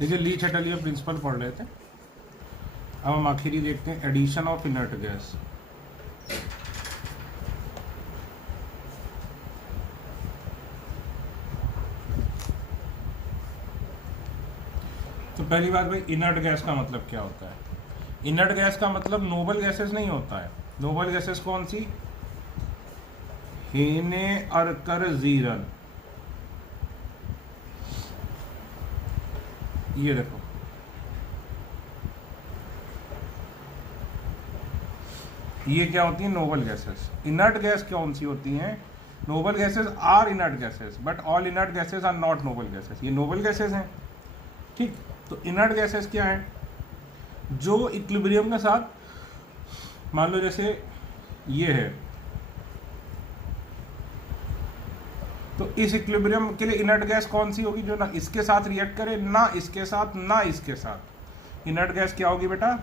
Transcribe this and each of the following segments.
देखिए ली Chatelier principal पढ़ रहे थे, अब हम आखिरी देखते हैं एडिशन ऑफ इनर्ट गैस। तो पहली बात भाई, इनर्ट गैस का मतलब क्या होता है? इनर्ट गैस का मतलब नोबल गैसेस नहीं होता है। नोबल गैसेस कौन सी? हेने अरकर जीरल, ये देखो, ये क्या होती है? Noble gases. इनर्ट गैस कौन सी होती हैं? Noble gases are inert gases, but all inert gases are not noble gases. ये नोबल गैसेस हैं, ठीक। तो इनर्ट गैसेस क्या है? जो इक्विलिब्रियम के साथ, मान लो जैसे ये है, तो इस इक्विलिब्रियम के लिए इनर्ट गैस कौन सी होगी? जो ना इसके साथ रिएक्ट करे, ना इसके साथ, ना इसके साथ। इनर्ट गैस क्या होगी बेटा?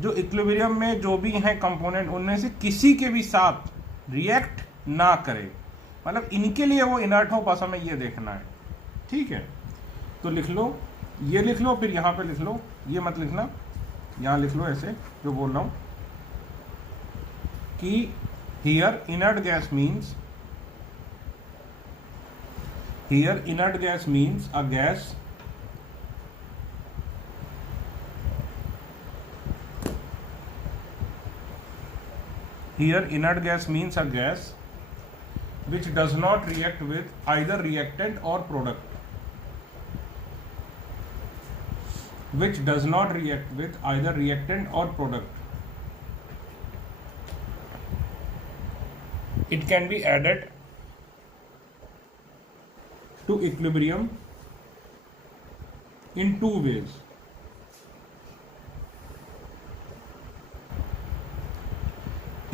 जो इक्विलिब्रियम में जो भी हैं कंपोनेंट, उनमें से किसी के भी साथ रिएक्ट ना करे, मतलब इनके लिए वो इनर्ट हो, बस हमें ये देखना है, ठीक है। तो लिख लो, ये लिख लो, फिर यहाँ पे लिख लो, ये मत लिखना, यहाँ लिख लो ऐसे जो बोल रहा हूँ कि here inert gas means, here inert gas means a gas here inert gas means a gas which does not react with either reactant or product, which does not react with either reactant or product. It can be added to equilibrium in two ways.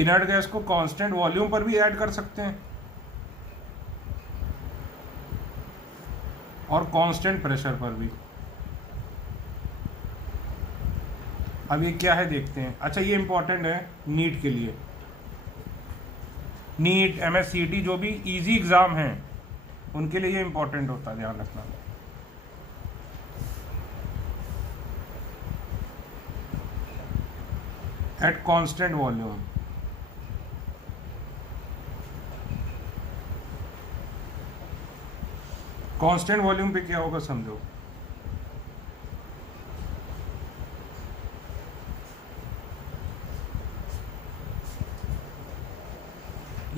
Inert gas को constant volume पर भी add कर सकते हैं और constant pressure पर भी। अब ये क्या है देखते हैं। अच्छा, ये इंपॉर्टेंट है नीट के लिए, नीट, MSCT, जो भी इजी एग्जाम हैं उनके लिए ये इंपॉर्टेंट होता है, ध्यान रखना। At constant volume, constant volume पे क्या होगा समझो।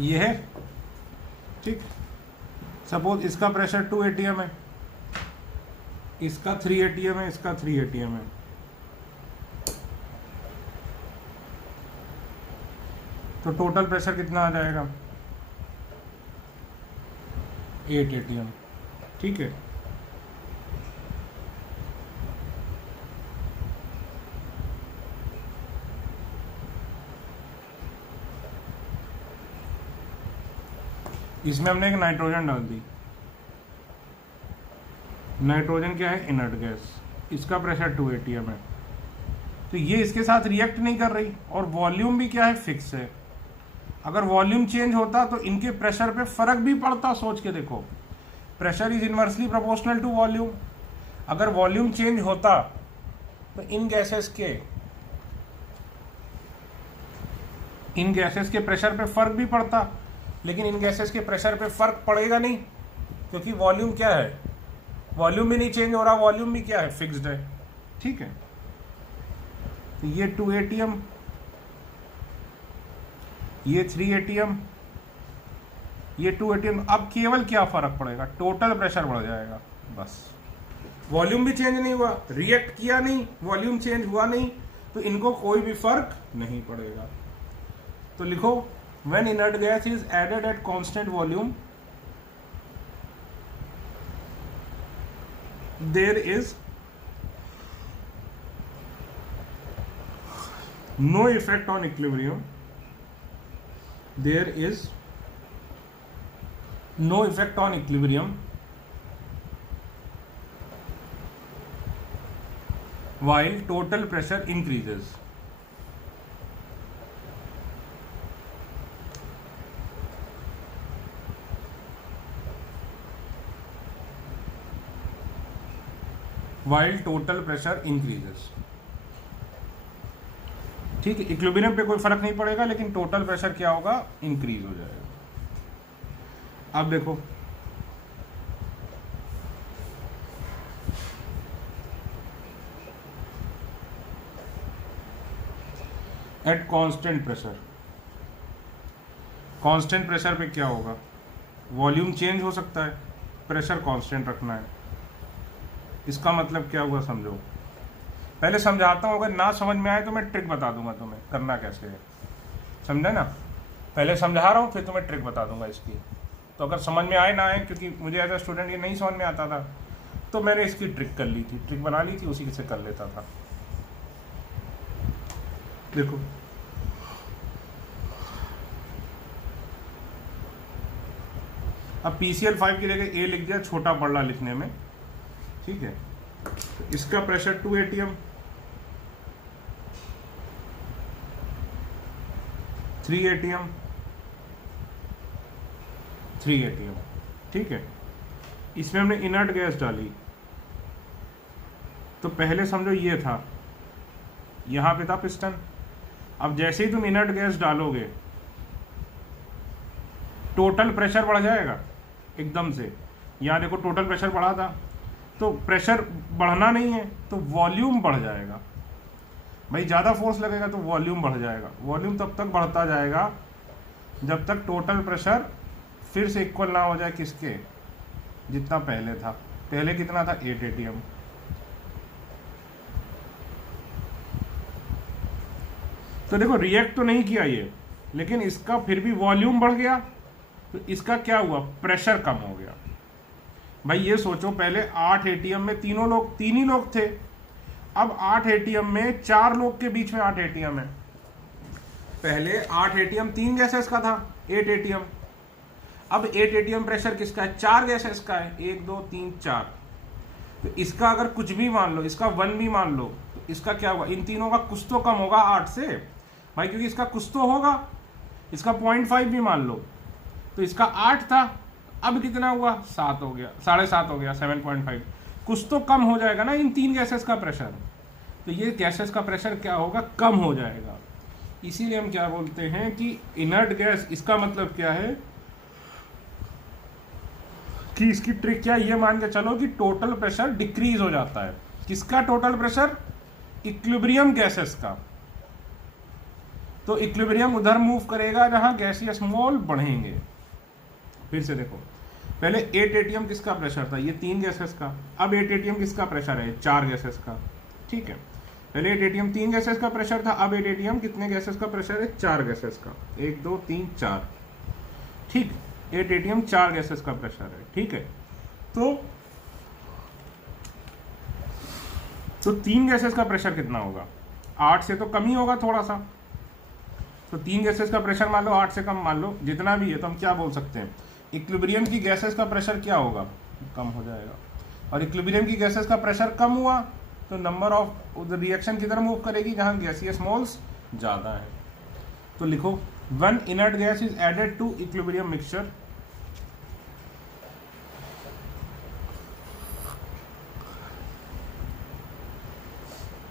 ये है, ठीक। सपोज इसका प्रेशर 2 atm है, इसका 3 atm है, इसका 3 atm है, तो टोटल प्रेशर कितना आ जाएगा? 8 atm, ठीक है। इसमें हमने एक नाइट्रोजन डाल दी। नाइट्रोजन क्या है? Inert gas. इसका प्रेशर 2 atm है, तो ये इसके साथ रिएक्ट नहीं कर रही, और वॉल्यूम भी क्या है? फिक्स है। अगर वॉल्यूम चेंज होता तो इनके प्रेशर पे फर्क भी पड़ता। सोच के देखो, pressure is inversely proportional to volume. अगर वॉल्यूम चेंज होता तो इन गैसेस के प्रेशर पे फर्क भी पड़ता, लेकिन इन गैसेस के प्रेशर पे फर्क पड़ेगा नहीं, क्योंकि वॉल्यूम क्या है? वॉल्यूम भी नहीं चेंज हो रहा, वॉल्यूम भी क्या है? फिक्स्ड है, ठीक है। तो ये 2 atm, ये 3 atm, ये 2 atm। अब केवल क्या फर्क पड़ेगा? टोटल प्रेशर बढ़ जाएगा, बस। वॉल्यूम भी चेंज नहीं हुआ, रिएक्ट किया नहीं, वॉल्यूम चेंज हुआ नहीं, तो इनको कोई भी फर्क नहीं पड़ेगा। तो लिखो, when inert gas is added at constant volume, there is no effect on equilibrium, there is no effect on equilibrium while total pressure increases. while total pressure increases। ठीक है, इक्विलिब्रियम पे कोई फर्क नहीं पड़ेगा, लेकिन टोटल प्रेशर क्या होगा, इंक्रीज हो जाएगा। अब देखो at constant pressure, constant pressure पे क्या होगा, वॉल्यूम चेंज हो सकता है, प्रेशर कांस्टेंट रखना है। इसका मतलब क्या हुआ समझो, पहले समझाता हूँ, अगर ना समझ में आए तो मैं ट्रिक बता दूंगा तुम्हें करना कैसे है, समझे ना। पहले समझा रहा हूँ, फिर तुम्हें ट्रिक बता दूंगा इसकी। तो अगर समझ में आए ना आए, क्योंकि मुझे एज अ स्टूडेंट ये नहीं समझ में आता था, तो मैंने इसकी ट्रिक कर ली थी, ट्रिक बना ली थी, उसी से कर लेता था। देखो अब PCl 5 की जगह A लिख दिया, छोटा पड़ रहा लिखने में, ठीक है। तो इसका प्रेशर 2 atm, 3 atm, 3 atm, ठीक है। इसमें हमने इनर्ट गैस डाली, तो पहले समझो ये था, यहां पे था पिस्टन। अब जैसे ही तुम इनर्ट गैस डालोगे, टोटल प्रेशर बढ़ जाएगा एकदम से। यहाँ देखो टोटल प्रेशर बढ़ा था, तो प्रेशर बढ़ना नहीं है तो वॉल्यूम बढ़ जाएगा। भाई ज़्यादा फोर्स लगेगा तो वॉल्यूम बढ़ जाएगा। वॉल्यूम तब तक बढ़ता जाएगा जब तक टोटल प्रेशर फिर से इक्वल ना हो जाए किसके, जितना पहले था। पहले कितना था, 8 atm। तो देखो रिएक्ट तो नहीं किया ये, लेकिन इसका फिर भी वॉल्यूम बढ़ गया, तो इसका क्या हुआ, प्रेशर कम हो गया। भाई ये सोचो, पहले 8 atm में तीन ही लोग थे, अब 8 atm में 4 लोग के बीच में 8 atm है। पहले 8 atm 3 गैसेस का था, 8 atm। अब 8 atm प्रेशर किसका है, 4 गैसेस का है, 1 2 3 4। तो इसका अगर कुछ भी मान लो, इसका 1 भी मान लो, तो इसका क्या होगा, इन तीनों का कुछ तो कम होगा 8 से भाई, क्योंकि इसका कुछ तो होगा। इसका 0.5 भी मान लो, तो इसका 8 था, अब कितना हुआ, 7 हो गया, 7.5 हो गया, 7.5। कुछ तो कम हो जाएगा ना इन 3 गैसेस का प्रेशर, तो ये गैसेस का प्रेशर क्या होगा, कम हो जाएगा। इसीलिए हम क्या बोलते हैं कि इनर्ट गैस, इसका मतलब क्या है कि इसकी ट्रिक क्या है, ये मान के चलो कि टोटल प्रेशर डिक्रीज हो जाता है। किसका टोटल प्रेशर, इक्विलिब्रियम गैसेस का। तो इक्विलिब्रियम उधर मूव करेगा जहां गैसियस मोल बढ़ेंगे। फिर से देखो, पहले 8 atm किसका प्रेशर था, ये 3 गैसेस का। अब 8 atm किसका प्रेशर है, 4 गैसेस का, ठीक है। पहले 8 atm 3 गैसेस का प्रेशर था, अब 8 atm कितने गैसेस का प्रेशर है, 4 गैसेस का, 1 2 3 4, ठीक। 8 atm 4 गैसेस का प्रेशर है, ठीक है। तो 3 गैसेस का प्रेशर कितना होगा, 8 से तो कम ही होगा थोड़ा सा। तो 3 गैसेस का प्रेशर मान लो 8 से कम, मान लो जितना भी है, तो हम क्या बोल सकते हैं, इक्विलिब्रियम की गैसेस का प्रेशर क्या होगा, कम हो जाएगा। और इक्विलिब्रियम की गैसेस का प्रेशर कम हुआ तो नंबर ऑफ रिएक्शन किधर मूव करेगी, जहां गैसियस मोल्स ज्यादा है। तो लिखो, one inert gas is added to equilibrium mixture,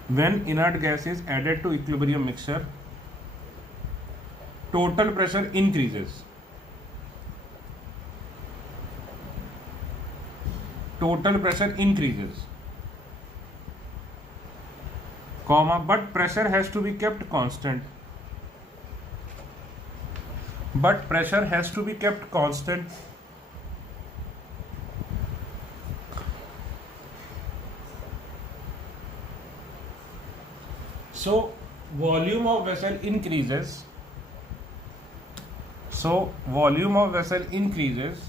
when inert gas is added to equilibrium mixture, total pressure increases, total pressure increases, comma, but pressure has to be kept constant, but pressure has to be kept constant. So volume of vessel increases, so volume of vessel increases,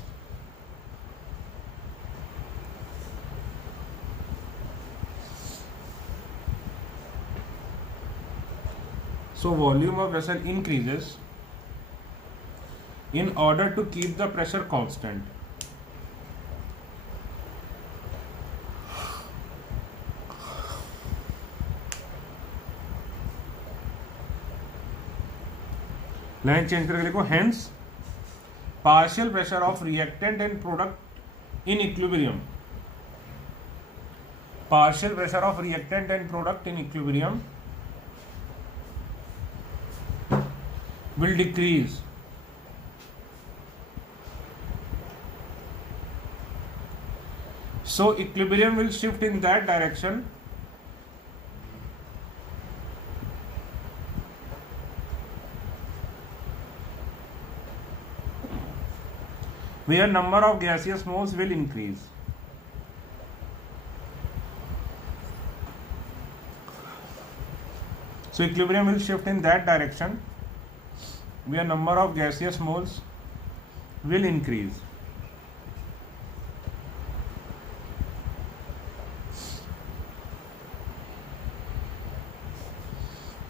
so volume of vessel increases in order to keep the pressure constant. Line change करके लिखो, hence partial pressure of reactant and product in equilibrium, partial pressure of reactant and product in equilibrium will decrease so equilibrium will shift in that direction where number of gaseous moles will increase. So equilibrium will shift in that direction where number of gaseous moles will increase.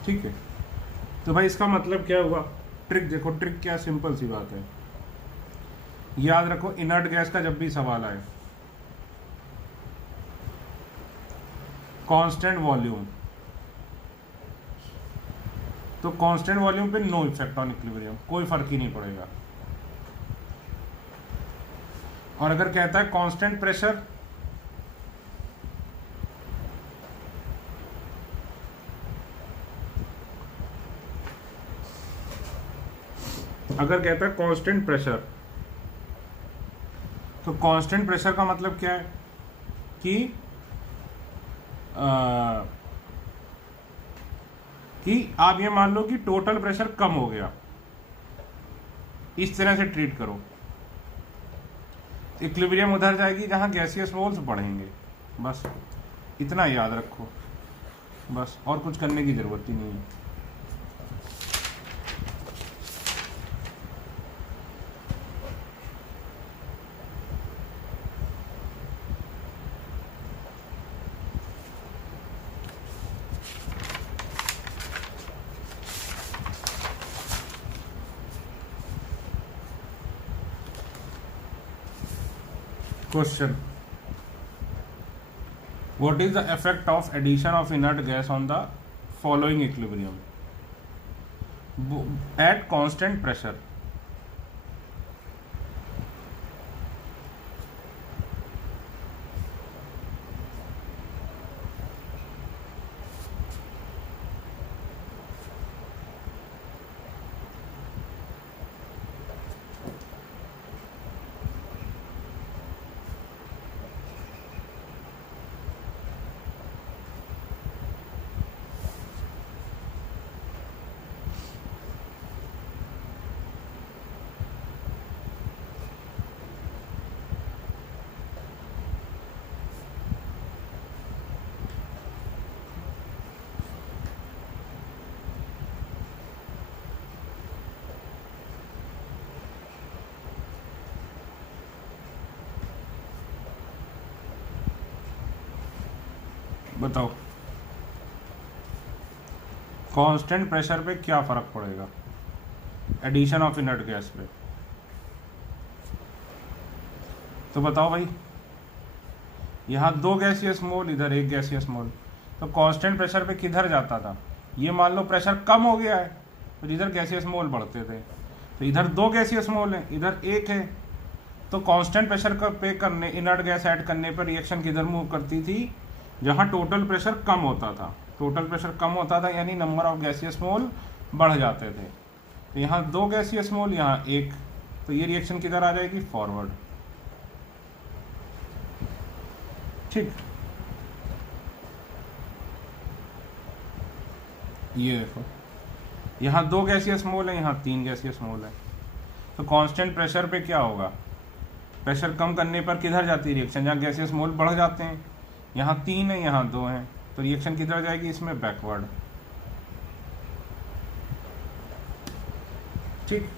ठीक है, तो भाई इसका मतलब क्या हुआ? Trick देखो, trick क्या, सिंपल सी बात है। याद रखो, इनर्ट गैस का जब भी सवाल आए, कांस्टेंट वॉल्यूम, तो कांस्टेंट वॉल्यूम पे नो इफेक्ट ऑन इक्विलिब्रियम, कोई फर्क ही नहीं पड़ेगा। और अगर कहता है कांस्टेंट प्रेशर, अगर कहता है कांस्टेंट प्रेशर, तो कांस्टेंट प्रेशर का मतलब क्या है कि आप ये मान लो कि टोटल प्रेशर कम हो गया, इस तरह से ट्रीट करो। इक्विलिब्रियम उधर जाएगी जहां गैसियस मोल्स बढ़ेंगे, बस इतना याद रखो, बस और कुछ करने की जरूरत ही नहीं है। Question: What is the effect of addition of inert gas on the following equilibrium? At constant pressure, बताओ कांस्टेंट प्रेशर पे क्या फर्क पड़ेगा एडिशन ऑफ इनर्ट गैस पे? तो बताओ भाई, यहाँ 2 गैसियस मोल, इधर 1 गैसियस मोल, तो कांस्टेंट प्रेशर पे किधर जाता था? ये मान लो प्रेशर कम हो गया है, तो इधर गैसियस मोल बढ़ते थे, तो इधर 2 गैसियस मोल है, इधर 1 है, तो कांस्टेंट प्रेशर का पे करने, इनर्ट गैस ऐड करने पर रिएक्शन किधर मूव करती थी? जहाँ टोटल प्रेशर कम होता था। टोटल प्रेशर कम होता था यानी नंबर ऑफ गैसियस मोल बढ़ जाते थे। तो यहाँ 2 गैसियस मोल, यहाँ 1, तो ये रिएक्शन किधर आ जाएगी? फॉरवर्ड। ठीक, ये देखो, यहाँ 2 गैसियस मोल है, यहाँ 3 गैसियस मोल है, तो कांस्टेंट प्रेशर पे क्या होगा? प्रेशर कम करने पर किधर जाती है रिएक्शन? जहाँ गैसियस मोल बढ़ जाते हैं, यहाँ 3 है, यहाँ 2 है, तो रिएक्शन किधर जाएगी? इसमें बैकवर्ड। ठीक,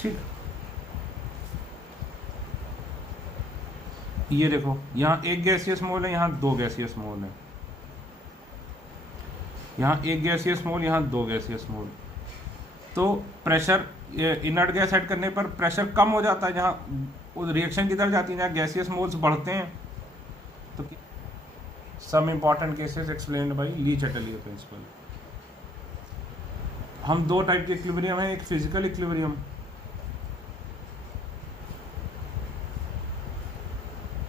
ठीक, ये देखो, यहाँ 1 गैसियस मोल है, यहाँ 2 गैसियस मोल है, यहाँ 1 गैसियस मोल, यहाँ 2 गैसियस मोल, तो प्रेशर इनर्ट गैस ऐड करने पर प्रेशर कम हो जाता है, जहाँ रिएक्शन किधर जाती है? जहाँ गैसियस मोल्स बढ़ते हैं, तो some important cases explained by Le Chatelier principle. हम दो टाइप के इक्विलिब्रियम है, एक फिजिकल इक्विलिब्रियम,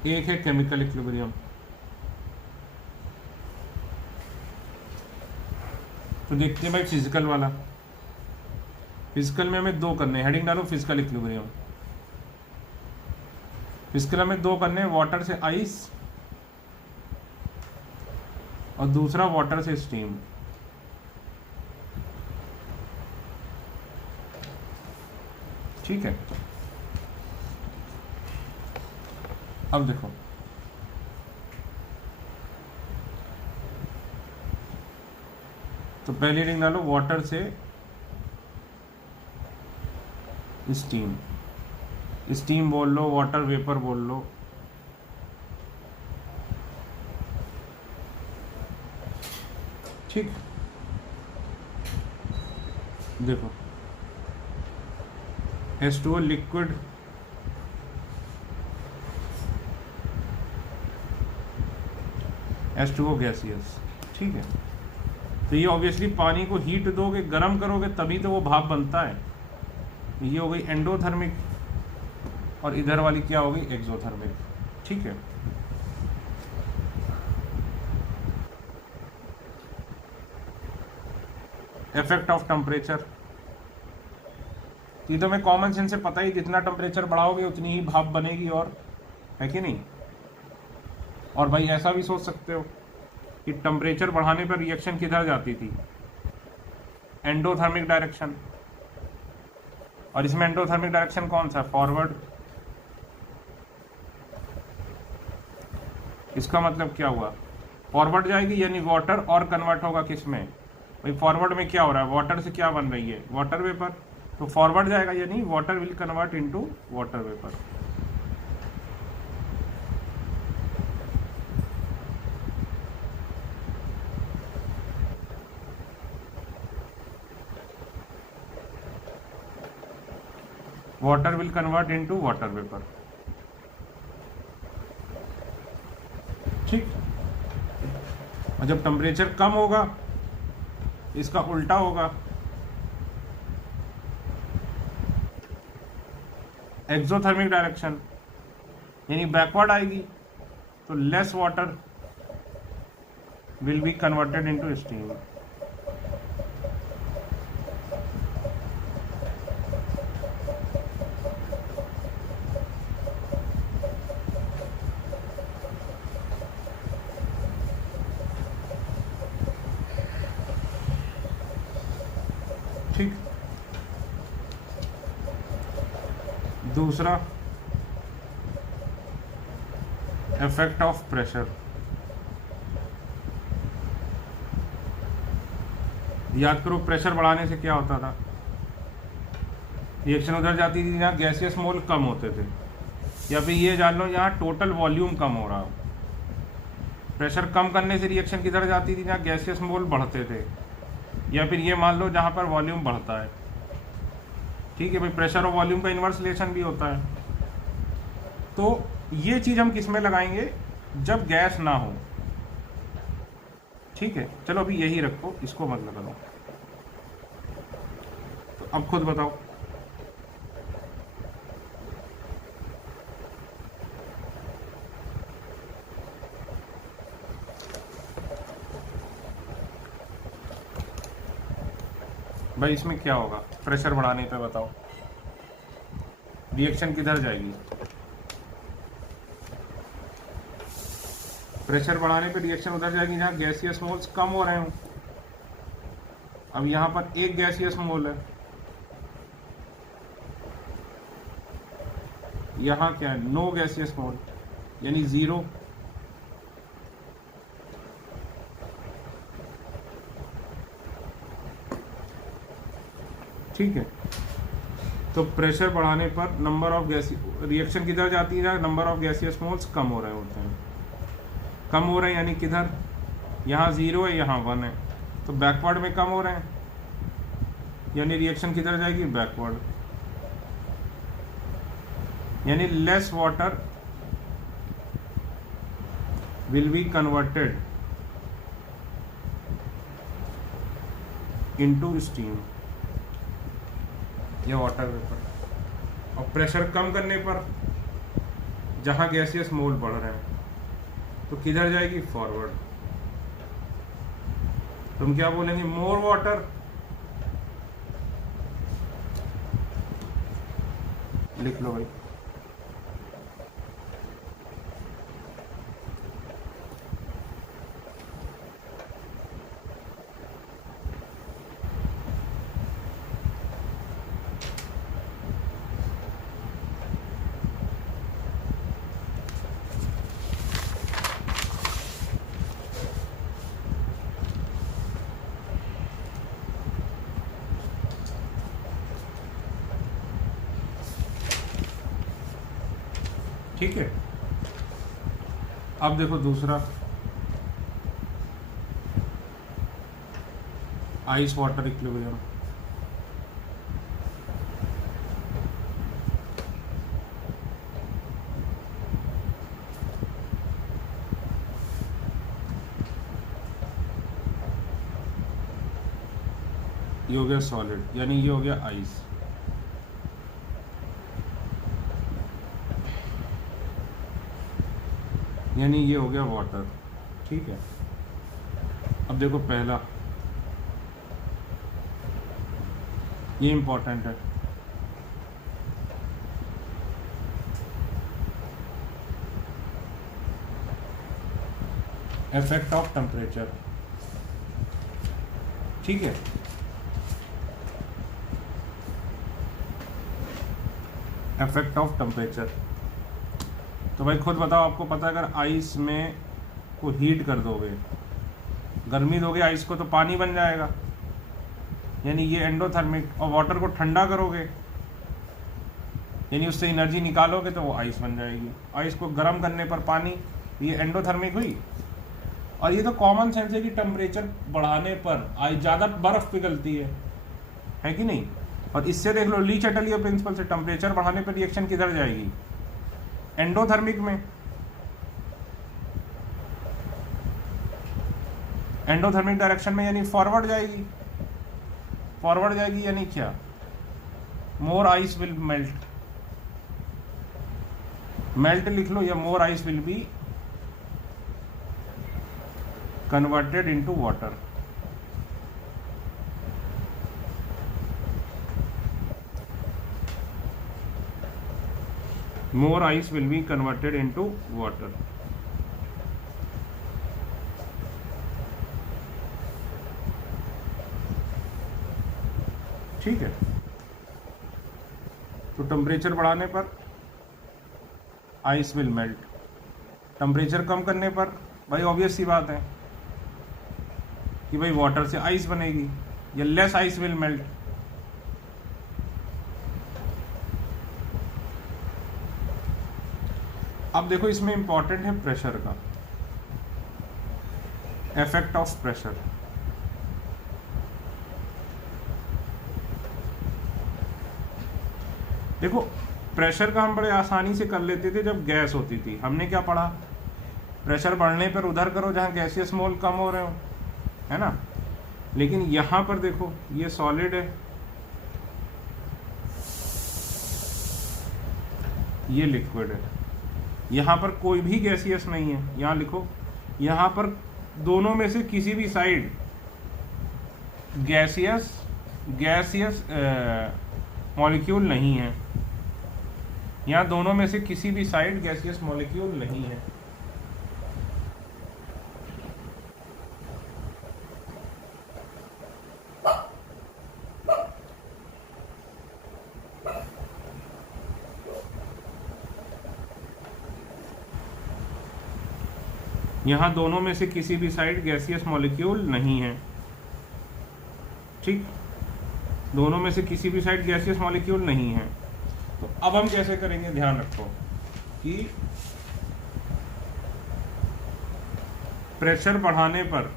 एक है केमिकल इक्विलिब्रियम। तो देखते हैं भाई फिजिकल वाला। फिजिकल में हमें दो करने, हेडिंग डालो फिजिकल इक्विलिब्रियम। फिजिकल में दो करने, वाटर से आइस और दूसरा वाटर से स्टीम। ठीक है, अब देखो तो पहली रिंग डालो वाटर से स्टीम, स्टीम बोल लो, वाटर वेपर बोल लो। ठीक, देखो H2O लिक्विड, H2O गैसियस। ठीक है, तो ये ऑब्वियसली पानी को हीट दोगे, गर्म करोगे तभी तो वो भाप बनता है। ये हो गई एंडोथर्मिक और इधर वाली क्या होगी एक्सोथर्मिक। ठीक है, इफेक्ट ऑफ टेम्परेचर, ये तो मैं कॉमन सेंस से पता ही, जितना टेम्परेचर बढ़ाओगे उतनी ही भाप बनेगी, और है कि नहीं। और भाई ऐसा भी सोच सकते हो कि टेम्परेचर बढ़ाने पर रिएक्शन किधर जाती थी, एंडोथर्मिक डायरेक्शन। और इसमें एंडोथर्मिक डायरेक्शन कौन सा, फॉरवर्ड। इसका मतलब क्या हुआ, फॉरवर्ड जाएगी यानी वाटर और कन्वर्ट होगा किस में, भाई फॉरवर्ड में क्या हो रहा है, वाटर से क्या बन रही है, वाटर वेपर। तो फॉरवर्ड जाएगा यानी water will convert into water vapour. Water will convert into water vapour. ठीक, और जब टेम्परेचर कम होगा इसका उल्टा होगा, एक्सोथर्मिक डायरेक्शन यानी बैकवर्ड आएगी, तो less water will be converted into steam. ठीक, दूसरा इफेक्ट ऑफ प्रेशर। याद करो प्रेशर बढ़ाने से क्या होता था, रिएक्शन उधर जाती थी जहाँ गैसियस मोल कम होते थे, या फिर ये जान लो यहाँ टोटल वॉल्यूम कम हो रहा हो। प्रेशर कम करने से रिएक्शन किधर जाती थी, जहाँ गैसियस मोल बढ़ते थे, या फिर ये मान लो जहाँ पर वॉल्यूम बढ़ता है। ठीक है भाई, प्रेशर और वॉल्यूम का इन्वर्स रिलेशन भी होता है। तो ये चीज़ हम किस में लगाएंगे, जब गैस ना हो। ठीक है, चलो अभी यही रखो, इसको मत लगाओ। तो अब खुद बताओ, भाई इसमें क्या होगा, प्रेशर बढ़ाने पे बताओ रिएक्शन किधर जाएगी। प्रेशर बढ़ाने पे रिएक्शन उधर जाएगी जहाँ गैसियस मोल्स कम हो रहे हो। अब यहाँ पर एक गैसियस मोल है, यहाँ क्या है, नो गैसियस मोल यानी जीरो। ठीक है, तो प्रेशर बढ़ाने पर नंबर ऑफ गैस, रिएक्शन किधर जाती है, नंबर ऑफ गैसियस मोल्स कम हो रहे होते हैं। कम हो रहे हैं यानी किधर, यहाँ 0 है यहाँ 1 है, तो बैकवर्ड में कम हो रहे हैं, यानी रिएक्शन किधर जाएगी, बैकवर्ड। यानी less water will be converted into steam या वाटर वेपर। और प्रेशर कम करने पर जहां गैसियस मोल बढ़ रहे हैं तो किधर जाएगी, फॉरवर्ड। तुम क्या बोलेंगे, मोर वाटर, लिख लो भाई। ठीक है, अब देखो दूसरा, आइस वाटर इक्विलिब्रियम। ये हो गया सॉलिड, यानी ये हो गया आइस। यानी ये हो गया वाटर। ठीक है, अब देखो पहला, ये इंपॉर्टेंट है। Effect of temperature. ठीक है, इफेक्ट ऑफ टेम्परेचर। तो भाई खुद बताओ, आपको पता है अगर आइस में को हीट कर दोगे, गर्मी दोगे आइस को, तो पानी बन जाएगा, यानी ये एंडोथर्मिक। और वाटर को ठंडा करोगे, यानी उससे एनर्जी निकालोगे, तो वो आइस बन जाएगी। आइस को गर्म करने पर पानी, ये एंडोथर्मिक हुई। और ये तो कॉमन सेंस है कि टेम्परेचर बढ़ाने पर ज़्यादा बर्फ पिघलती है कि नहीं। और इससे देख लो ली चैटलियर प्रिंसिपल से, टेम्परेचर बढ़ाने पर रिएक्शन किधर जाएगी, एंडोथर्मिक में। एंडोथर्मिक डायरेक्शन में, यानी फॉरवर्ड जाएगी। फॉरवर्ड जाएगी यानी क्या, more ice will melt. Melt लिख लो, या more ice will be converted into water. more ice will be converted into water। ठीक है, तो टेम्परेचर बढ़ाने पर आइस विल मेल्ट, टेम्परेचर कम करने पर भाई ऑब्वियस सी बात है कि भाई वाटर से आइस बनेगी, या लेस आइस विल मेल्ट। अब देखो इसमें इंपॉर्टेंट है प्रेशर का, इफेक्ट ऑफ प्रेशर। देखो प्रेशर का हम बड़े आसानी से कर लेते थे जब गैस होती थी। हमने क्या पढ़ा, प्रेशर बढ़ने पर उधर करो जहां गैसियस मोल कम हो रहे हो, है ना। लेकिन यहां पर देखो ये सॉलिड है, ये लिक्विड है, यहां पर कोई भी गैसियस नहीं है। यहां लिखो, यहां पर दोनों में से किसी भी साइड गैसियस मॉलिक्यूल नहीं है। यहां दोनों में से किसी भी साइड गैसियस मॉलिक्यूल नहीं है। यहां दोनों में से किसी भी साइड गैसियस मॉलिक्यूल नहीं है। ठीक, दोनों में से किसी भी साइड गैसियस मॉलिक्यूल नहीं है। तो अब हम कैसे करेंगे, ध्यान रखो कि प्रेशर बढ़ाने पर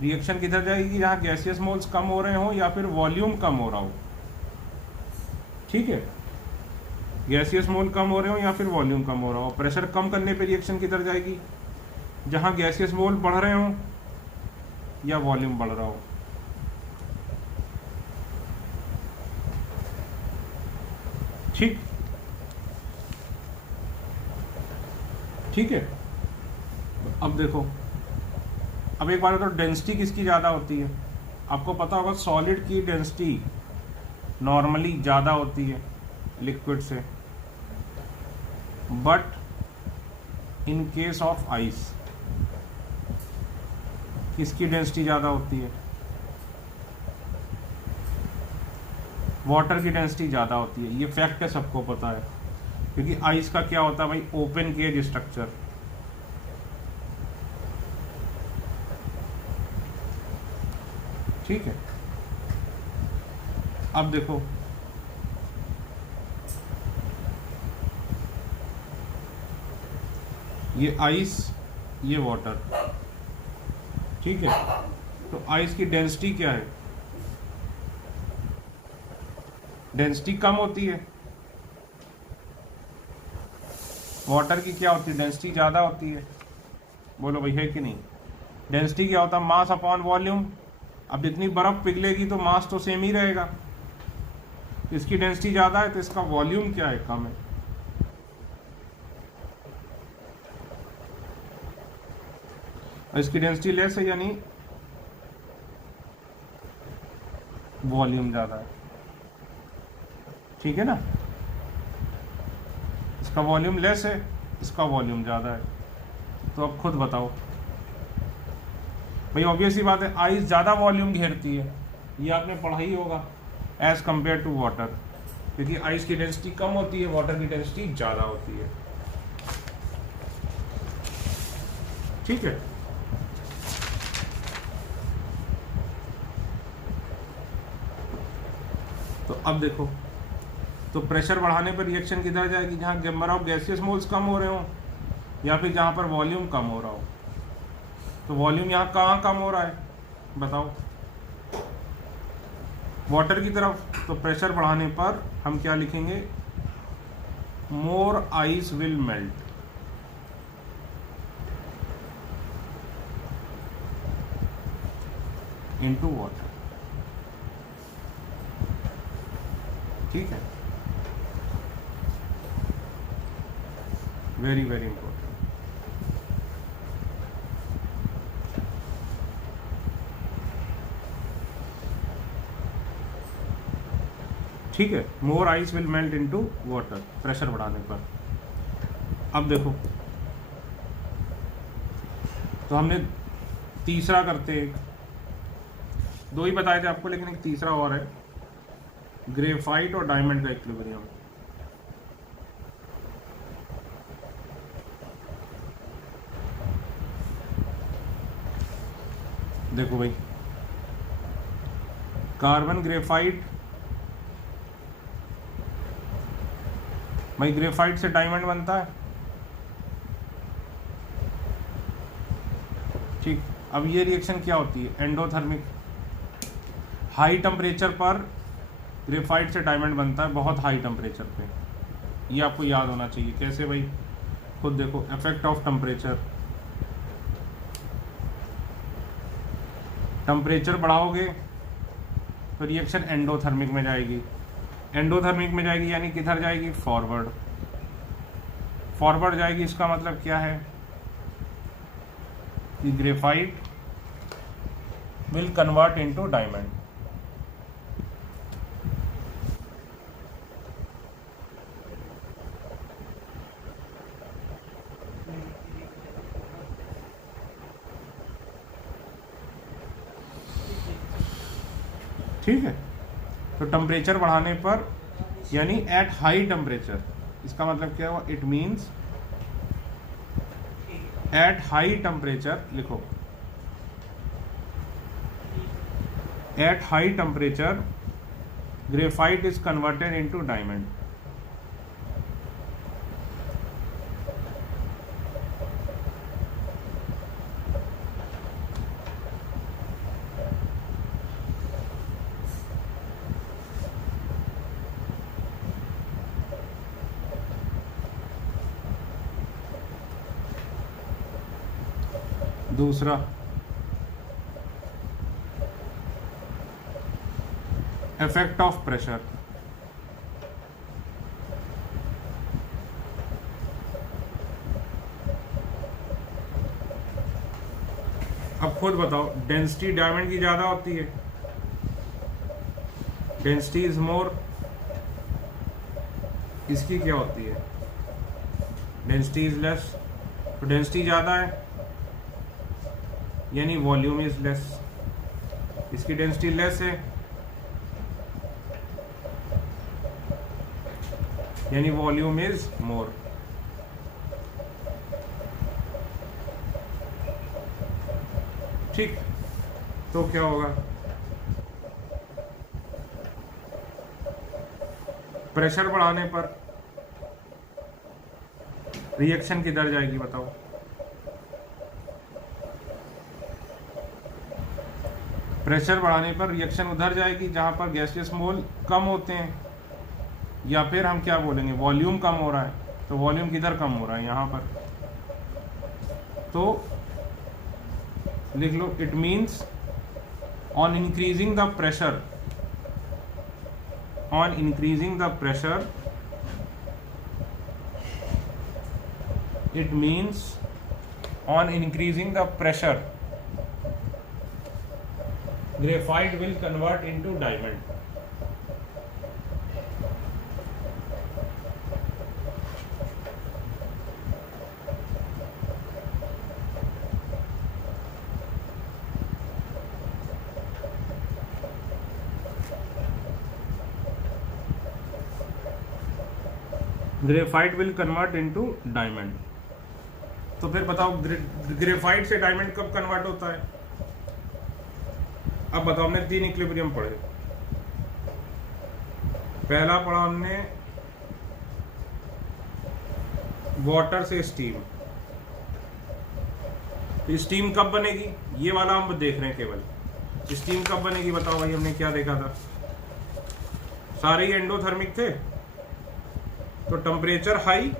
रिएक्शन किधर जाएगी, जहां गैसियस मोल्स कम हो रहे हो या फिर वॉल्यूम कम हो रहा हो। ठीक है, गैसियस मोल कम हो रहे हो या फिर वॉल्यूम कम हो रहा हो। प्रेशर कम करने पर रिएक्शन किधर जाएगी, जहां गैसियस मोल बढ़ रहे हो या वॉल्यूम बढ़ रहा हो। ठीक, ठीक है। अब देखो, अब एक बार तो डेंसिटी किसकी ज़्यादा होती है? आपको पता होगा सॉलिड की डेंसिटी नॉर्मली ज़्यादा होती है लिक्विड से, but in case of ice किसकी डेंसिटी ज़्यादा होती है? वाटर की डेंसिटी ज़्यादा होती है। ये फैक्ट है, सबको पता है, क्योंकि आइस का क्या होता है भाई? Open cage structure. ठीक है। अब देखो, ये आइस, ये वाटर, ठीक है। तो आइस की डेंसिटी क्या है? डेंसिटी कम होती है। वाटर की क्या होती है? डेंसिटी ज़्यादा होती है। बोलो भाई, है कि नहीं? डेंसिटी क्या होता है? Mass upon volume. अब जितनी बर्फ पिघलेगी तो मास तो सेम ही रहेगा। इसकी डेंसिटी ज़्यादा है तो इसका वॉल्यूम क्या है? कम है। और इसकी डेंसिटी लेस है, यानी वॉल्यूम ज़्यादा है। ठीक है ना? इसका वॉल्यूम लेस है, इसका वॉल्यूम ज़्यादा है। तो अब खुद बताओ भाई, ऑब्वियस ही बात है, आइस ज़्यादा वॉल्यूम घेरती है, ये आपने पढ़ा ही होगा, एज कंपेयर टू वाटर, क्योंकि आइस की डेंसिटी कम होती है, वाटर की डेंसिटी ज़्यादा होती है। ठीक है। तो अब देखो, तो प्रेशर बढ़ाने पर रिएक्शन किधर जाएगी? जहाँ नंबर ऑफ गैसियस मोल्स कम हो रहे हो, या फिर जहाँ पर वॉल्यूम कम हो रहा हो। तो वॉल्यूम यहाँ कहाँ कम हो रहा है? बताओ। वाटर की तरफ। तो प्रेशर बढ़ाने पर हम क्या लिखेंगे? More ice will melt. Into water. ठीक है, वेरी वेरी इंपॉर्टेंट। ठीक है, more ice will melt into water, pressure बढ़ाने पर। अब देखो, तो हमने तीसरा करते हैं, दो ही बताए थे आपको, लेकिन एक तीसरा और है, ग्रेफाइट और डायमंड का इक्विलिब्रियम। देखो भाई, कार्बन ग्रेफाइट, भाई ग्रेफाइट से डायमंड बनता है। ठीक, अब ये रिएक्शन क्या होती है? एंडोथर्मिक। हाई टेम्परेचर पर ग्रेफाइट से डायमंड बनता है, बहुत हाई टेम्परेचर पे। ये आपको याद होना चाहिए। कैसे भाई? खुद देखो, इफेक्ट ऑफ टेम्परेचर। टेम्परेचर बढ़ाओगे तो रिएक्शन एंडोथर्मिक में जाएगी। एंडोथर्मिक में जाएगी यानी किधर जाएगी? फॉरवर्ड। फॉरवर्ड जाएगी, इसका मतलब क्या है कि graphite will convert into diamond. ठीक है, तो टेम्परेचर बढ़ाने पर, यानी एट हाई टेम्परेचर, इसका मतलब क्या हुआ? It means at high temperature, लिखो, at high temperature graphite is converted into diamond. दूसरा, इफेक्ट ऑफ प्रेशर। अब खुद बताओ, डेंसिटी डायमंड की ज़्यादा होती है, डेंसिटी इज मोर, इसकी क्या होती है, डेंसिटी इज लेस। तो डेंसिटी ज़्यादा है यानी वॉल्यूम इज लेस, इसकी डेंसिटी लेस है यानी वॉल्यूम इज मोर। ठीक, तो क्या होगा, प्रेशर बढ़ाने पर रिएक्शन किधर जाएगी बताओ, प्रेशर बढ़ाने पर रिएक्शन उधर जाएगी जहां पर गैसियस मोल कम होते हैं, या फिर हम क्या बोलेंगे, वॉल्यूम कम हो रहा है, तो वॉल्यूम किधर कम हो रहा है, यहां पर। तो लिख लो, it means on increasing the pressure, on increasing the pressure, it means on increasing the pressure graphite will convert into diamond. Graphite will convert into diamond. तो फिर बताओ ग्रेफाइट से डायमंड कब कन्वर्ट होता है। अब बताओ, हमने 3 इक्विलिब्रियम पढ़े। पहला पढ़ा हमने वाटर से स्टीम। तो स्टीम कब बनेगी, ये वाला हम देख रहे हैं केवल। स्टीम कब बनेगी बताओ भाई, हमने क्या देखा था, सारे ही एंडोथर्मिक थे। तो टेम्परेचर हाई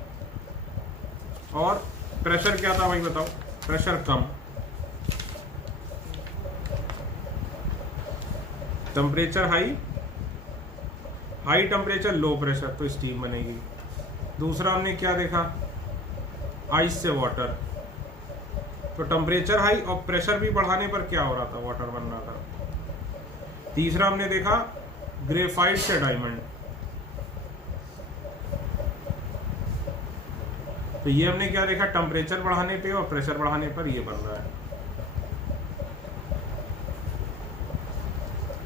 और प्रेशर क्या था भाई बताओ, प्रेशर कम। Temperature high, high temperature low pressure, तो स्टीम बनेगी। दूसरा हमने क्या देखा, आइस से वाटर। तो टेम्परेचर हाई और प्रेशर भी बढ़ाने पर क्या हो रहा था, वाटर बन रहा था। तीसरा हमने देखा ग्रेफाइट से डायमंड। तो ये हमने क्या देखा, टेम्परेचर बढ़ाने पे और प्रेशर बढ़ाने पर ये बन रहा है।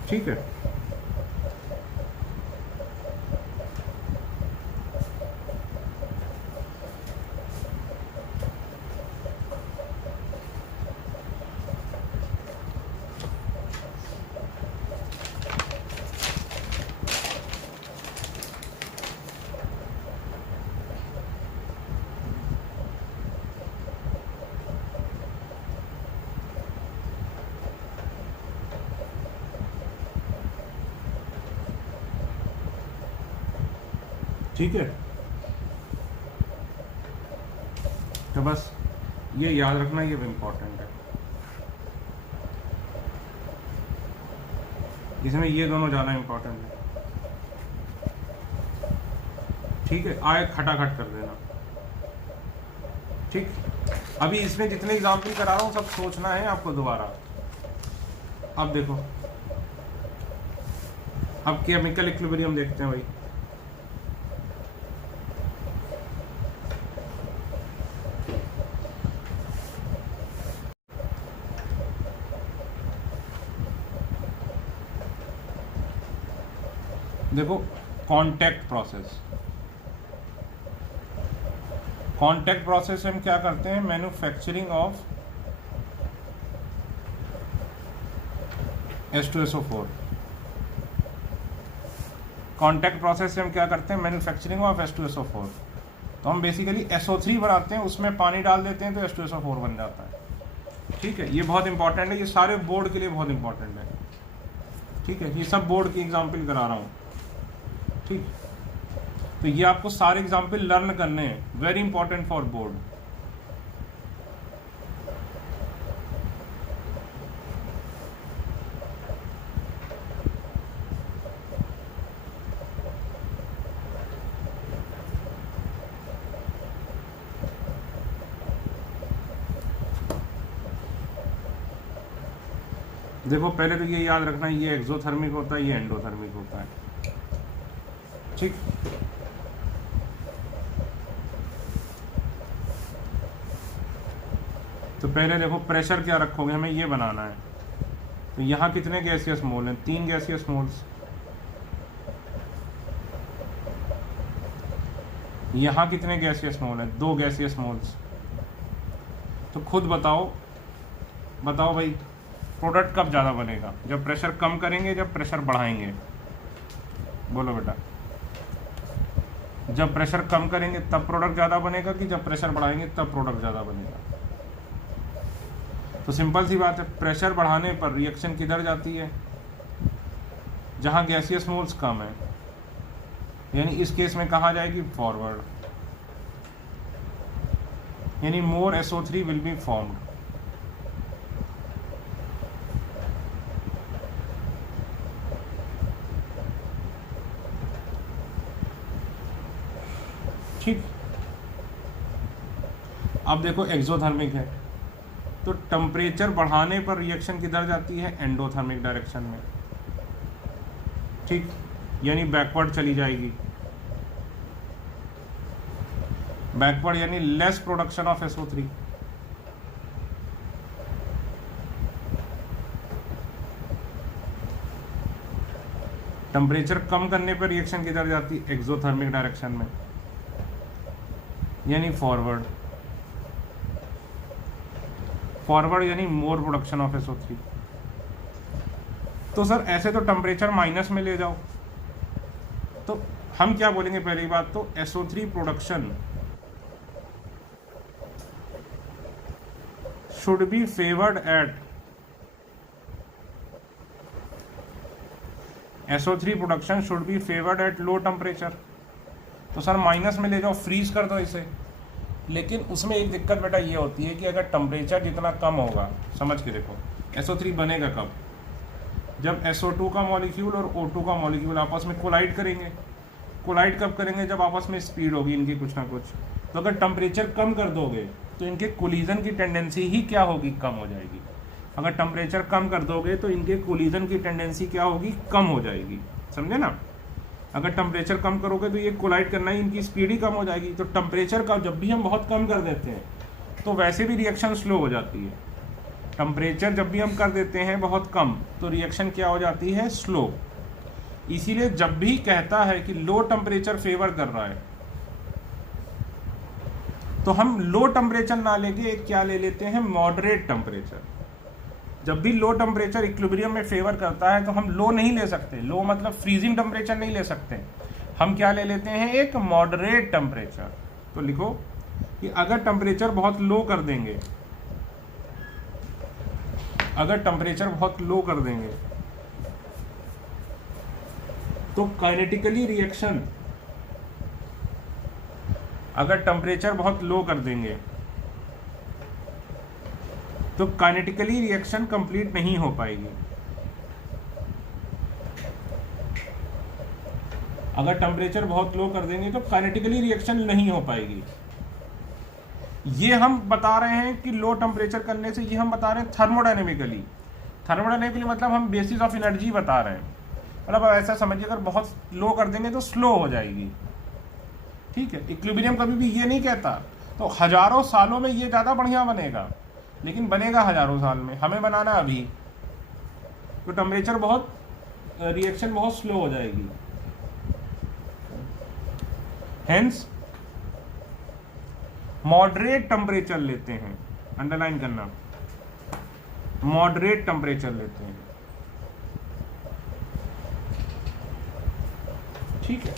ठीक है, ठीक है। तो बस ये याद रखना, ये भी इम्पोर्टेंट है। इसमें ये दोनों ज़्यादा इम्पोर्टेंट है। ठीक है, आए खटाखट कर देना। ठीक, अभी इसमें जितने एग्जाम्पल करा रहा हूँ सब सोचना है आपको दोबारा। अब देखो, अब केमिकल इक्विलिब्रियम देखते हैं भाई। देखो, कांटेक्ट प्रोसेस। कांटेक्ट प्रोसेस हम क्या करते हैं, manufacturing of H2SO4। Contact process से हम क्या करते हैं, मैन्युफैक्चरिंग ऑफ H2SO4। तो हम बेसिकली SO3 बनाते हैं, उसमें पानी डाल देते हैं तो H2SO4 बन जाता है। ठीक है, ये बहुत इंपॉर्टेंट है, ये सारे बोर्ड के लिए बहुत इंपॉर्टेंट है। ठीक है, ये सब बोर्ड की एग्जाम्पल करा रहा हूँ। ठीक, तो ये आपको सारे एग्जाम्पल लर्न करने हैं, वेरी इंपॉर्टेंट फॉर बोर्ड। देखो पहले तो ये याद रखना, ये एक्सोथर्मिक होता है, ये एंडोथर्मिक होता है, ठीक। तो पहले देखो प्रेशर क्या रखोगे, हमें ये बनाना है। तो यहाँ कितने गैसियस मोल हैं? 3 गैसियस मोल्स। यहाँ कितने गैसियस मोल हैं? 2 गैसियस मोल्स। तो खुद बताओ भाई, प्रोडक्ट कब ज़्यादा बनेगा? जब प्रेशर कम करेंगे, जब प्रेशर बढ़ाएंगे? बोलो बेटा। जब प्रेशर कम करेंगे तब प्रोडक्ट ज़्यादा बनेगा, कि जब प्रेशर बढ़ाएंगे तब प्रोडक्ट ज़्यादा बनेगा? तो सिंपल सी बात है, प्रेशर बढ़ाने पर रिएक्शन किधर जाती है? जहाँ गैसियस मोल्स कम है, यानी इस केस में कहाँ जाएगी? फॉरवर्ड, यानी मोर SO3 विल बी फॉर्म्ड। ठीक। अब देखो एक्सोथर्मिक है, तो टेम्परेचर बढ़ाने पर रिएक्शन किधर जाती है? एंडोथर्मिक डायरेक्शन में, ठीक, यानी बैकवर्ड चली जाएगी। बैकवर्ड यानी less production of SO3। Temperature कम करने पर रिएक्शन किधर जाती है? एक्सोथर्मिक डायरेक्शन में, यानी फॉरवर्ड। फॉरवर्ड यानी मोर प्रोडक्शन ऑफ SO3। तो सर ऐसे तो टेम्परेचर माइनस में ले जाओ, तो हम क्या बोलेंगे? पहली बात तो SO3 production should be favored at SO3 production should be favored at low temperature। तो सर माइनस में ले जाओ, फ्रीज कर दो इसे। लेकिन उसमें एक दिक्कत बेटा ये होती है कि अगर टेम्परेचर जितना कम होगा, समझ के देखो, SO3 बनेगा कब? जब SO2 का मॉलिक्यूल और O2 का मॉलिक्यूल आपस में कोलाइड करेंगे। कोलाइड कब करेंगे? जब आपस में स्पीड होगी इनकी कुछ ना कुछ। तो अगर टेम्परेचर कम कर दोगे तो इनके कोलिजन की टेंडेंसी ही क्या होगी? कम हो जाएगी। अगर टेम्परेचर कम कर दोगे तो इनके कोलिजन की टेंडेंसी क्या होगी? कम हो जाएगी। समझे ना? अगर टेम्परेचर कम करोगे तो ये कोलाइड करना ही, इनकी स्पीड ही कम हो जाएगी। तो टेम्परेचर का जब भी हम बहुत कम कर देते हैं तो वैसे भी रिएक्शन स्लो हो जाती है। टेम्परेचर जब भी हम कर देते हैं बहुत कम तो रिएक्शन क्या हो जाती है? स्लो। इसीलिए जब भी कहता है कि लो टेम्परेचर फेवर कर रहा है, तो हम लो टेम्परेचर ना लेके क्या ले लेते हैं? Moderate temperature. जब भी लो टेम्परेचर इक्विलिब्रियम में फेवर करता है तो हम लो नहीं ले सकते। लो मतलब फ्रीजिंग टेम्परेचर नहीं ले सकते। हम क्या ले लेते हैं? एक मॉडरेट टेम्परेचर। तो लिखो कि अगर टेम्परेचर बहुत लो कर देंगे, अगर टेम्परेचर बहुत लो कर देंगे तो काइनेटिकली रिएक्शन, अगर टेम्परेचर बहुत लो कर देंगे तो काइनेटिकली रिएक्शन कंप्लीट नहीं हो पाएगी। अगर टेम्परेचर बहुत लो कर देंगे तो काइनेटिकली रिएक्शन नहीं हो पाएगी। ये हम बता रहे हैं कि लो टेम्परेचर करने से, ये हम बता रहे हैं थर्मोडायनेमिकली। थर्मोडायनेमिकली मतलब हम बेसिस ऑफ एनर्जी बता रहे हैं। मतलब ऐसा समझिए, अगर बहुत लो कर देंगे तो स्लो हो जाएगी। ठीक है, इक्विलिब्रियम कभी भी ये नहीं कहता। तो हजारों सालों में ये ज़्यादा बढ़िया बनेगा, लेकिन बनेगा हजारों साल में, हमें बनाना अभी। तो टेम्परेचर बहुत, रिएक्शन बहुत स्लो हो जाएगी। हेंस मॉडरेट टेम्परेचर लेते हैं, अंडरलाइन करना, मॉडरेट टेम्परेचर लेते हैं। ठीक है,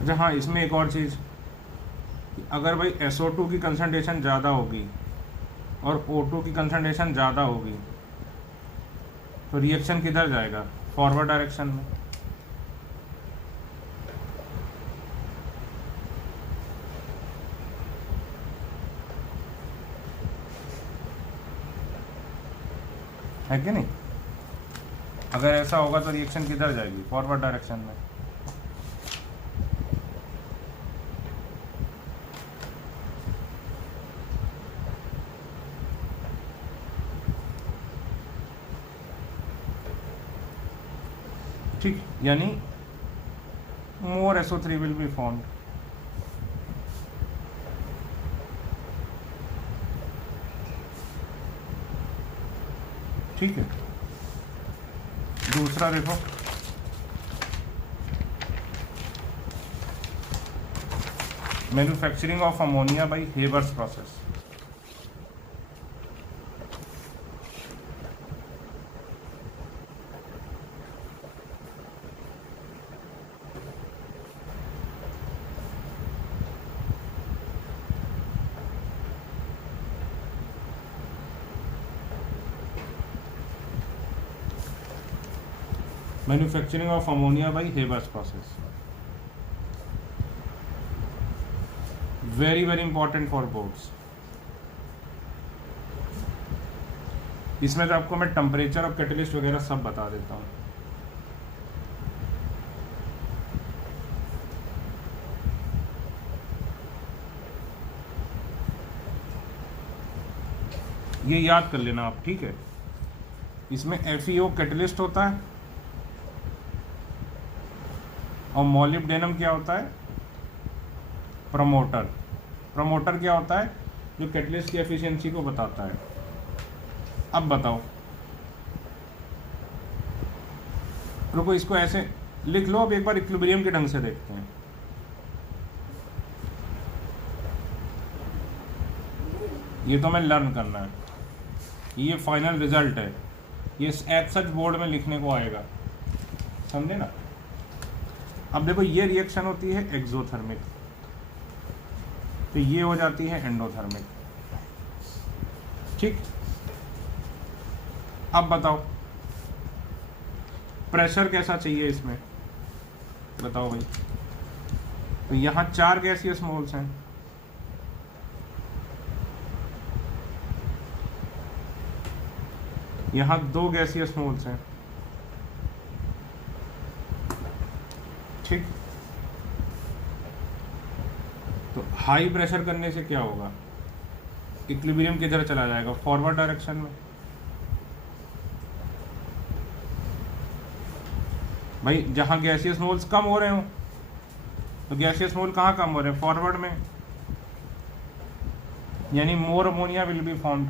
अच्छा हाँ, इसमें एक और चीज़, अगर भाई SO2 की कंसंट्रेशन ज़्यादा होगी और O2 की कंसंट्रेशन ज़्यादा होगी तो रिएक्शन किधर जाएगा? फॉरवर्ड डायरेक्शन में। है कि नहीं? अगर ऐसा होगा तो रिएक्शन किधर जाएगी? फॉरवर्ड डायरेक्शन में। ठीक, यानी more SO3 will be formed. ठीक है, दूसरा देखो, manufacturing of ammonia by Haber's process. Manufacturing of ammonia by Haber's process, very very important for boards. इसमें तो आपको मैं टेम्परेचर और कैटलिस्ट वगैरह सब बता देता हूँ। ये याद कर लेना आप, ठीक है। इसमें FeO कैटलिस्ट होता है और मॉलिब्डेनम क्या होता है, प्रमोटर। प्रमोटर क्या होता है, जो कैटलिस्ट की एफिशिएंसी को बताता है। अब बताओ, रुको इसको ऐसे लिख लो, अब एक बार इक्विलिब्रियम के ढंग से देखते हैं। ये तो मैं लर्न करना है, ये फाइनल रिजल्ट है, ये एज सच बोर्ड में लिखने को आएगा, समझे ना। अब देखो ये रिएक्शन होती है एक्सोथर्मिक, तो ये हो जाती है एंडोथर्मिक, ठीक। अब बताओ प्रेशर कैसा चाहिए इसमें, बताओ भाई। तो यहां 4 गैसियस मोल्स हैं, यहां 2 गैसियस मोल्स हैं, ठीक। तो हाई प्रेशर करने से क्या होगा, इक्विलिब्रियम किधर चला जाएगा, फॉरवर्ड डायरेक्शन में। भाई जहां गैसियस मोल्स कम हो रहे हो, तो गैसियस मोल कहाँ कम हो रहे हैं, फॉरवर्ड में, यानी मोर अमोनिया विल बी फॉर्म्ड।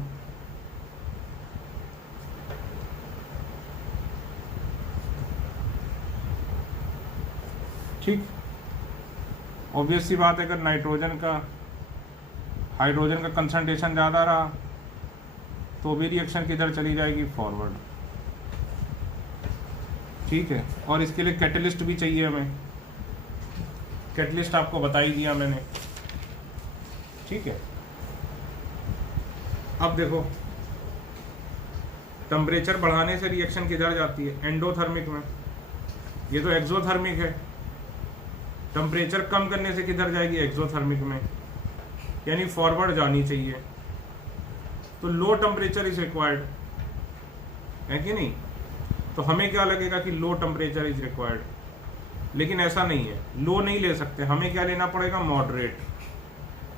ठीक, ऑब्वियस सी बात है, अगर नाइट्रोजन का हाइड्रोजन का कंसंट्रेशन ज़्यादा रहा तो भी रिएक्शन किधर चली जाएगी, फॉरवर्ड, ठीक है। और इसके लिए कैटलिस्ट भी चाहिए हमें, कैटलिस्ट आपको बता ही दिया मैंने, ठीक है। अब देखो टेम्परेचर बढ़ाने से रिएक्शन किधर जाती है, एंडोथर्मिक में, ये तो एक्सोथर्मिक है। टेम्परेचर कम करने से किधर जाएगी, एक्सोथर्मिक में, यानी फॉरवर्ड जानी चाहिए। तो लो टेम्परेचर इज रिक्वायर्ड, है कि नहीं। तो हमें क्या लगेगा कि लो टेम्परेचर इज रिक्वायर्ड, लेकिन ऐसा नहीं है, लो नहीं ले सकते, हमें क्या लेना पड़ेगा, मॉडरेट।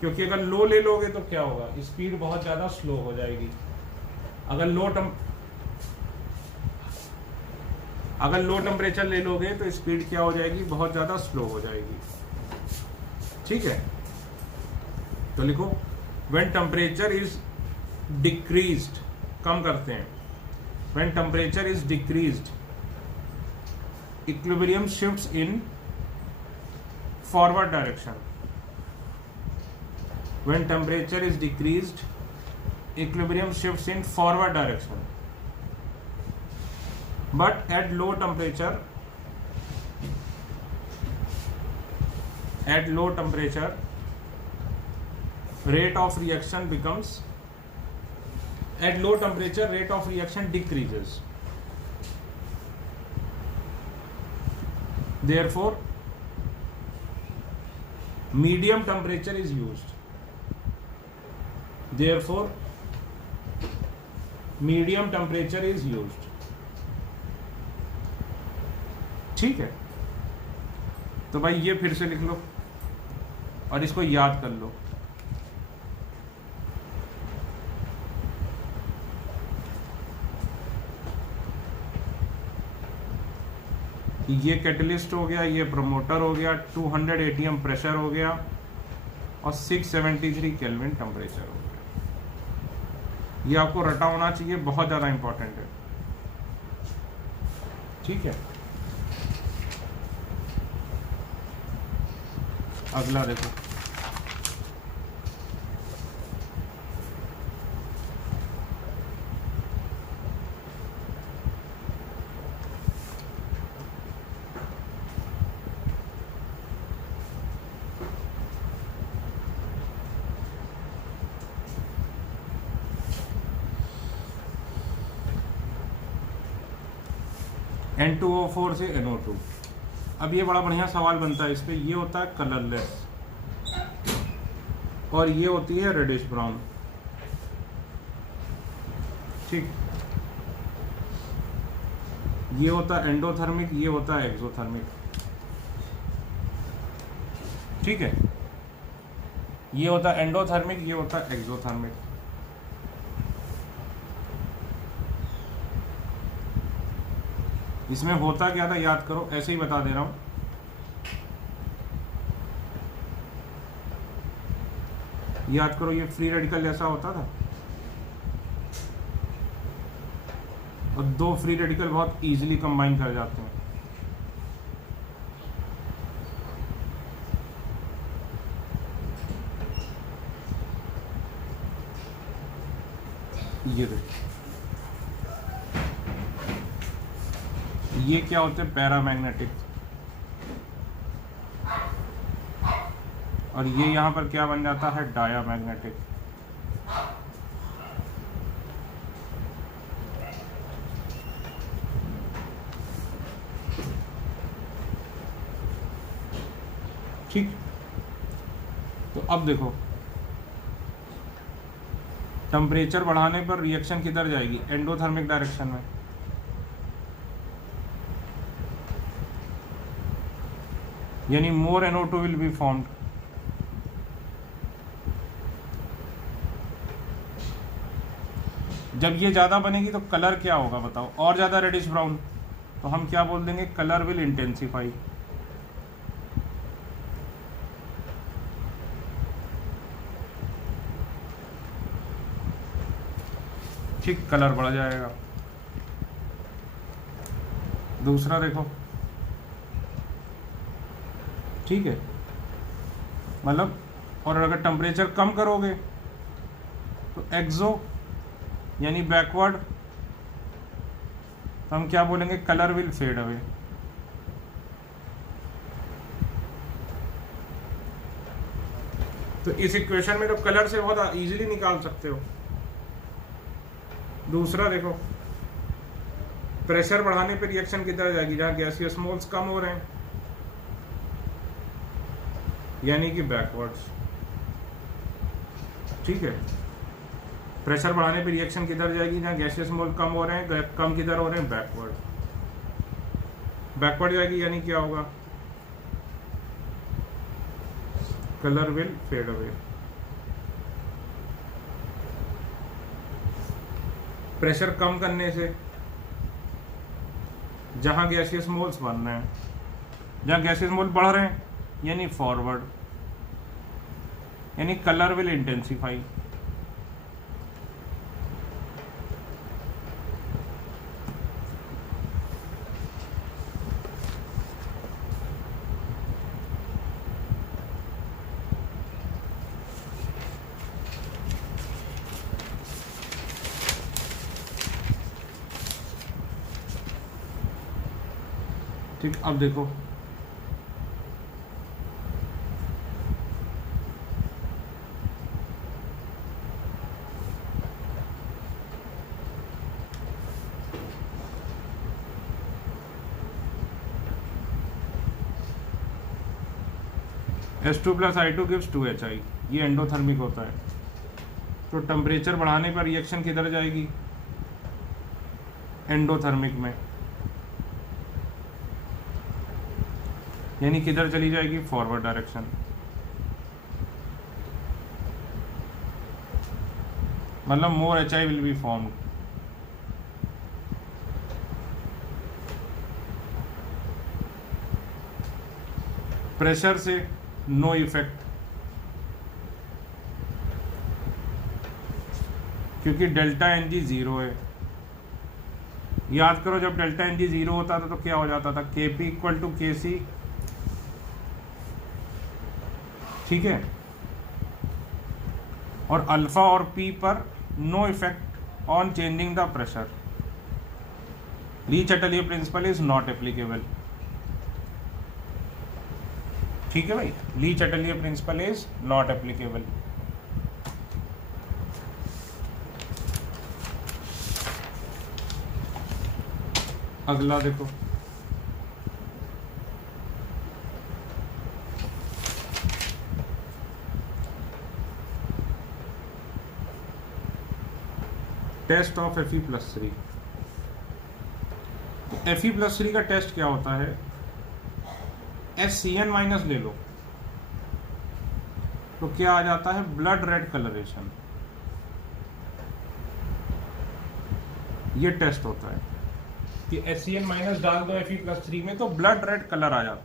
क्योंकि अगर लो ले लोगे तो क्या होगा, स्पीड बहुत ज़्यादा स्लो हो जाएगी। अगर लो टेम्परेचर ले लोगे तो स्पीड क्या हो जाएगी, बहुत ज़्यादा स्लो हो जाएगी, ठीक है। तो लिखो व्हेन टेम्परेचर इज डिक्रीज्ड, कम करते हैं, when temperature is decreased equilibrium shifts in forward direction. When temperature is decreased, equilibrium shifts in forward direction. But at low temperature, rate of reaction decreases. Therefore, medium temperature is used. Therefore, medium temperature is used. ठीक है, तो भाई ये फिर से लिख लो और इसको याद कर लो। ये कैटलिस्ट हो गया, ये प्रमोटर हो गया, 200 एटीएम प्रेशर हो गया और 673 केल्विन टेम्परेचर हो गया। ये आपको रटा होना चाहिए, बहुत ज़्यादा इंपॉर्टेंट है। ठीक है, अगला देखो, N2O4 से NO2। अब ये बड़ा बढ़िया सवाल बनता है इस पे। ये होता है कलरलेस और ये होती है रेडिश ब्राउन। ठीक, ये होता है एंडोथर्मिक, ये होता है एक्सोथर्मिक। ठीक है, ये होता है एंडोथर्मिक, ये होता है एक्सोथर्मिक। इसमें होता क्या था याद करो, ऐसे ही बता दे रहा हूं। याद करो, ये फ्री रेडिकल जैसा होता था और दो फ्री रेडिकल बहुत इजीली कंबाइन कर जाते हैं। ये देखो, ये क्या होते हैं, पैरामैग्नेटिक। और ये यहां पर क्या बन जाता है, डायामैग्नेटिक। ठीक, तो अब देखो, टेम्परेचर बढ़ाने पर रिएक्शन किधर जाएगी, एंडोथर्मिक डायरेक्शन में। यानी मोर NO2 विल बी फॉर्म्ड। जब ये ज्यादा बनेगी तो कलर क्या होगा बताओ, और ज्यादा रेडिश ब्राउन। तो हम क्या बोल देंगे, कलर विल इंटेंसिफाई। ठीक, कलर बढ़ जाएगा। दूसरा देखो, ठीक है, मतलब, और अगर टेम्परेचर कम करोगे तो एक्सो यानी बैकवर्ड, तो हम क्या बोलेंगे, कलर विल फेड अवे। तो इस इक्वेशन में तो कलर से बहुत इजीली निकाल सकते हो। दूसरा देखो, प्रेशर बढ़ाने पे रिएक्शन किधर जाएगी, जहां गैसियस मोल्स कम हो रहे हैं, यानी कि बैकवर्ड्स। ठीक है, प्रेशर बढ़ाने पे रिएक्शन किधर जाएगी, जहां गैसियस मोल कम हो रहे हैं, कम किधर हो रहे हैं, बैकवर्ड। बैकवर्ड जाएगी यानी क्या होगा, colour will fade away. Pressure कम करने से जहां गैसियस मोल्स बन रहे हैं, जहां गैसियस मोल बढ़ रहे हैं, यानी फॉरवर्ड, यानी कलर विल इंटेंसिफाई। ठीक, अब देखो, H2 + I2 gives 2HI। ये एंडोथर्मिक होता है। तो टेम्परेचर बढ़ाने पर रिएक्शन किधर जाएगी, एंडोथर्मिक में, यानी किधर चली जाएगी, फॉरवर्ड डायरेक्शन। मतलब मोर HI will be formed. Pressure से नो इफेक्ट, क्योंकि डेल्टा एन जी जीरो है। याद करो जब डेल्टा एन जी जीरो होता था तो क्या हो जाता था, के पी इक्वल टू के सी, ठीक है, और अल्फा और पी पर no effect on changing the pressure. Le Chatelier principle is not applicable, ठीक है भाई, Le Chatelier principle is not applicable. अगला देखो, टेस्ट ऑफ Fe+3। Fe+3 का टेस्ट क्या होता है, SCN माइनस ले लो तो क्या आ जाता है, ब्लड रेड कलरेशन। ये टेस्ट होता है कि SCN माइनस डाल दो Fe+3 में तो ब्लड रेड कलर आ जाता है।